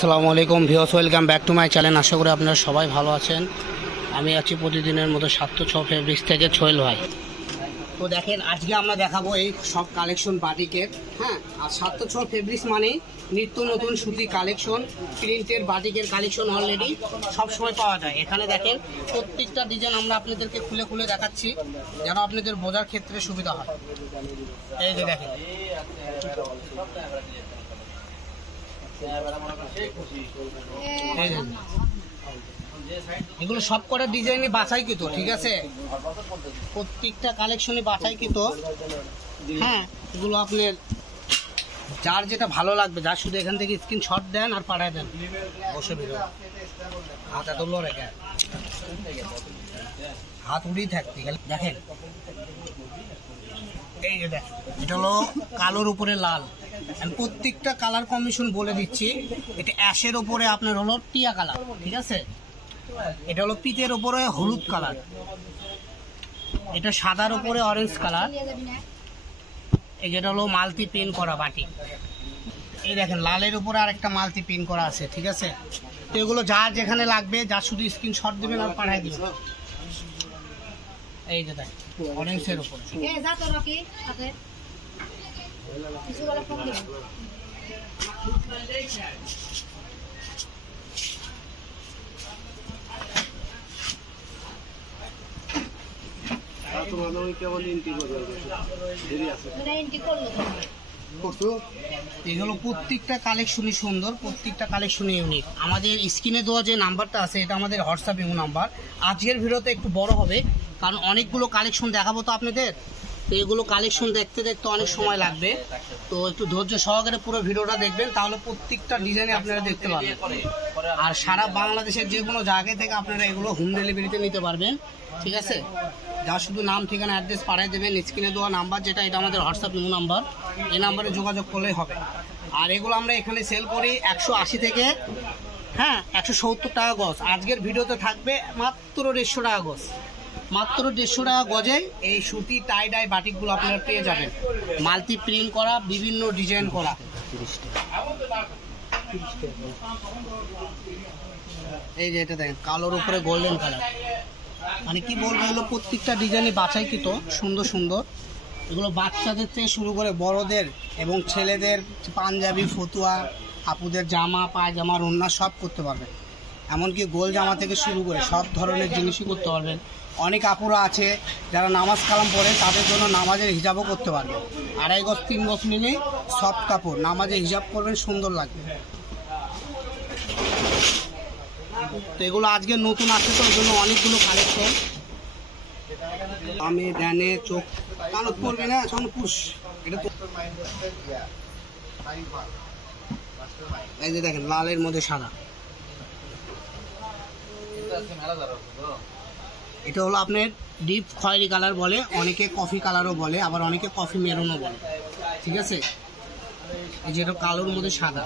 আসসালামু আলাইকুম viewers, welcome back to my channel. আশা করি আপনারা সবাই ভালো আছেন। আমি আছি প্রতিদিনের মতো 706 ফেব্রিক্স থেকে সোহেল ভাই। তো দেখেন, আজকে আমরা দেখাবো এই সব কালেকশন বাটিকের। হ্যাঁ, আর 706 ফেব্রিক্স মানে নিত্য নতুন সুতি কালেকশন, প্রিন্টের বাটিকের কালেকশন অলরেডি সবসময় পাওয়া যায়। এখানে দেখেন প্রত্যেকটা ডিজাইন আমরা আপনাদেরকে খুলে খুলে দেখাচ্ছি, যেন আপনাদের বোঝার ক্ষেত্রে সুবিধা হয়। এই যে দেখেন, এগুলো সব কটা ডিজাইনই বাছাইকৃত, ঠিক আছে? প্রত্যেকটা কালেকশনই বাছাইকৃত। হ্যাঁ, এগুলো আপনার যার যেটা ভালো লাগবে, যার শুধু এখান থেকে স্ক্রিনশট দেন আর পাঠায় দেন। বসে ভিডিও হাত এত রেখে হাত উড়িয়ে থাকতে গেলে দেখেন, এই যে দেখেন, এটা হলো কালোর উপরে লাল। আমি প্রত্যেকটা কালার কম্বিনেশন বলে দিচ্ছি। এটা অ্যাশের উপরে আপনার হলো টিয়া কালার, ঠিক আছে? এটা হলো পিতের উপরে হলুদ কালার, এটা সাদার উপরে অরেঞ্জ কালার, এই যেটা হলো মাল্টি প্রিন্ট করা বাটি। এই দেখেন লালের উপরে আরেকটা মাল্টি প্রিন্ট করা আছে, ঠিক আছে? তো এগুলো যার যেখানে লাগবে, যার শুধু স্ক্রিনশট দেবেন আর পাঠিয়ে দেবেন। এই যে দেখ, অরেঞ্জের উপরে এগুলো প্রত্যেকটা কালেকশনই সুন্দর, প্রত্যেকটা কালেকশনই ইউনিক। আমাদের স্ক্রিনে দেওয়া যে নাম্বারটা আছে, এটা আমাদের হোয়াটসঅ্যাপ ইমো নাম্বার। আজকের ভিডিওতে একটু বড় হবে, কারণ অনেকগুলো কালেকশন দেখাবো তো আপনাদের। তো এগুলো কালেকশন দেখতে দেখতে অনেক সময় লাগবে, তো একটু ধৈর্য সহকারে পুরো ভিডিওটা দেখবেন, তাহলে প্রত্যেকটা ডিজাইনে আপনারা দেখতে পাবেন। আর সারা বাংলাদেশের যে কোনো জায়গায় থেকে আপনারা এগুলো হোম ডেলিভারিতে নিতে পারবেন, ঠিক আছে? যা শুধু নাম, ঠিকানা, অ্যাড্রেস পাঠিয়ে দেবেন। স্ক্রিনে দেওয়া নাম্বার যেটা, এটা আমাদের হোয়াটসঅ্যাপ ইমো নাম্বার, এই নাম্বারে যোগাযোগ করলেই হবে। আর এগুলো আমরা এখানে সেল করি 180 থেকে 170 টাকা গজ। আজকের ভিডিওতে থাকবে মাত্র 150 টাকা গজ, মাত্র 150 টাকা গজে এই সুতি টাই ডাই বাটিকগুলো আপনারা পেয়ে যাবেন, মাল্টি প্রিন্ট করা, বিভিন্ন ডিজাইন করা। এই যে এটা দেখেন, কালোর উপরে গোল্ডেন কালার, মানে কি বলবো, এগুলো প্রত্যেকটা ডিজাইনই বাছাইকৃত, সুন্দর সুন্দর। এগুলো বাচ্চাদের থেকে শুরু করে বড়দের এবং ছেলেদের পাঞ্জাবি, ফতুয়া, আপুদের জামা, পায়জামা, ওড়না সব করতে পারবেন। এমনকি গোল জামা থেকে শুরু করে সব ধরনের জিনিসই করতে পারবেন। অনেক আপুরা আছে যারা নামাজ কালাম পড়ে, তাদের জন্য নামাজের হিজাবও করতে পারবেন। 2.5 গজ 3 গজ নিলেই সফট কাপড়, নামাজে হিজাব করবেন, সুন্দর লাগবে। তো এগুলো আজকে নতুন আসছে, তো ওই জন্য অনেকগুলো কালেকশন। আমি ধ্যানে চোখ কানত পড়বে না, পুষ এটা তো। এই যে দেখেন, লালের মধ্যে সাদা, এটা হলো আপনার ডিপ খয়েরি কালার বলে, অনেকে কফি কালারও বলে, আবার অনেকে কফি মেরুনও বলে, ঠিক আছে? এই যেটা কালোর মধ্যে সাদা,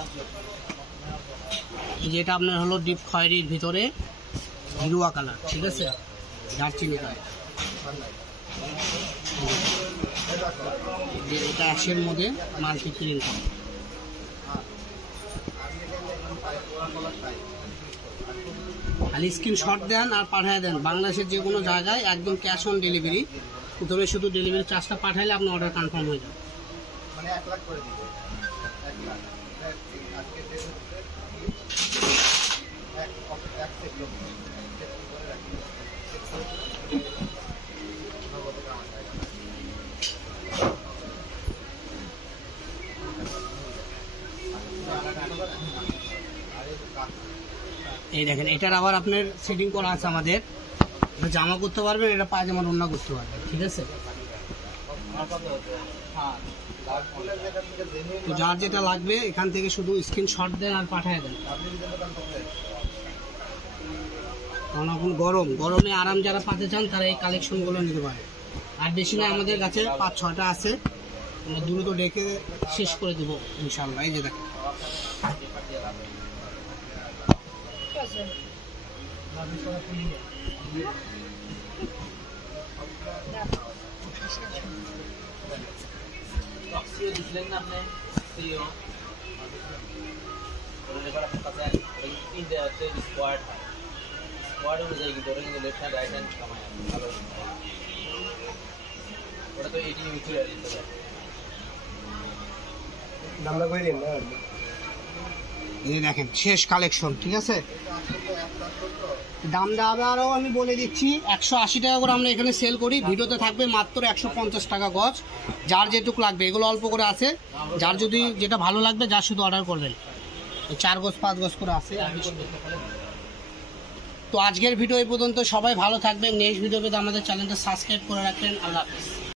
এই যেটা আপনার হলো ডিপ খয়েরির ভিতরে হিরুয়া কালার, ঠিক আছে? দারচিনি কালার, এটা অ্যাশের মধ্যে মাল্টি প্রিন্ট। খালি স্ক্রিনশট দেন আর পাঠিয়ে দেন, বাংলাদেশের যে কোনো জায়গায়, একদম ক্যাশ অন ডেলিভারি। প্রথমে শুধু ডেলিভারি চার্জটা পাঠাইলে আপনার অর্ডার কনফার্ম হয়ে যাবে। এই দেখেন, এটার আবার আপনার সেটিং করা আছে আমাদের, জামা করতে পারবেন, এটা পায়জামা, ওড়না করতে পারবেন, ঠিক আছে? তো যার যেটা লাগবে এখান থেকে শুধু স্ক্রিনশট দেন আর পাঠিয়ে দেন। কারণ এখন গরমে আরাম যারা পাতে চান, তারা এই কালেকশনগুলো নিতে পারে। আর বেশি না, আমাদের কাছে 5-6টা আছে, আমরা দ্রুত ডেকে শেষ করে দেবো ইনশাল্লাহ। এই যে দেখেন, Dijeron na কিনতে হচ্ছে স্কোয়াড স্কোয়াড অনুযায়ী কিন্তু ওটা কিন্তু লেফট হ্যান্ড রাইট হ্যান্ড কামায় ভালো ওটা তো 18 মিটার আর দিতে পারে দামটা কই দিন না এই দেখেন শেষ কালেকশন, ঠিক আছে। দাম দামে আরও আমি বলে দিচ্ছি, 180 টাকা করে আমরা এখানে সেল করি, ভিডিওতে থাকবে মাত্র 150 টাকা গজ। যার যেটুকু লাগবে, এগুলো অল্প করে আছে, যার যদি যেটা ভালো লাগবে যার শুধু অর্ডার করবেন। 4 গজ 5 গজ করে আছে। তো আজকের ভিডিও এই পর্যন্ত, সবাই ভালো থাকবেন। নেক্সট ভিডিও পেতে আমাদের চ্যানেলটা সাবস্ক্রাইব করে রাখবেন। আল্লাহ হাফেজ।